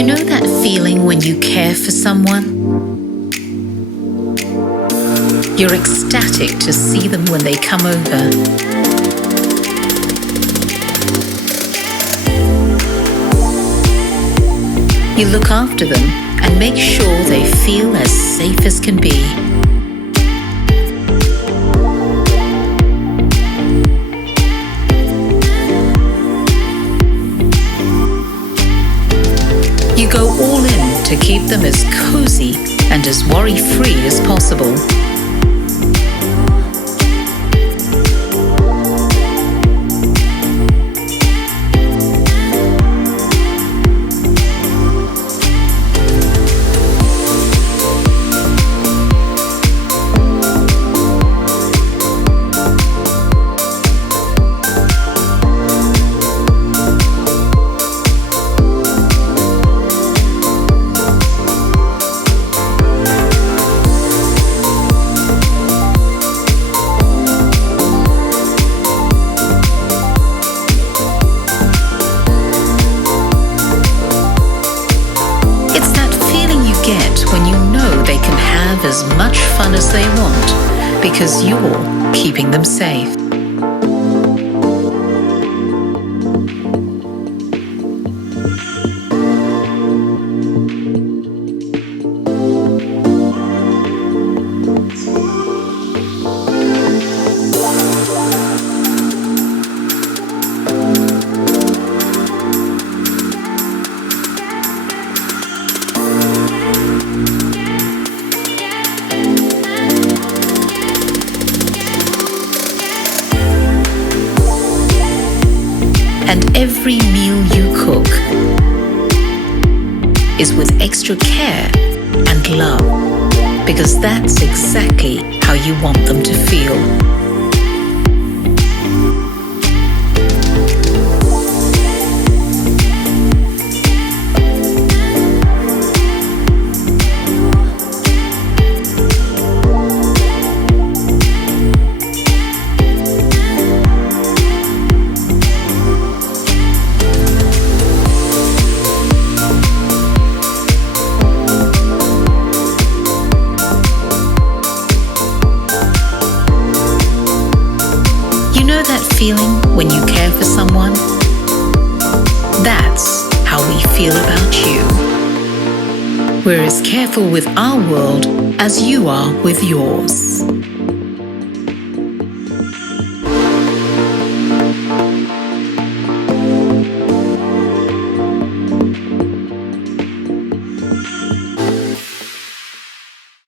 You know that feeling when you care for someone? You're ecstatic to see them when they come over. You look after them and make sure they feel as safe as can be. You go all in to keep them as cozy and as worry-free as possible. When you know they can have as much fun as they want because you're keeping them safe. And every meal you cook is with extra care and love, because that's exactly how you want them to feel. That feeling when you care for someone? That's how we feel about you. We're as careful with our world as you are with yours.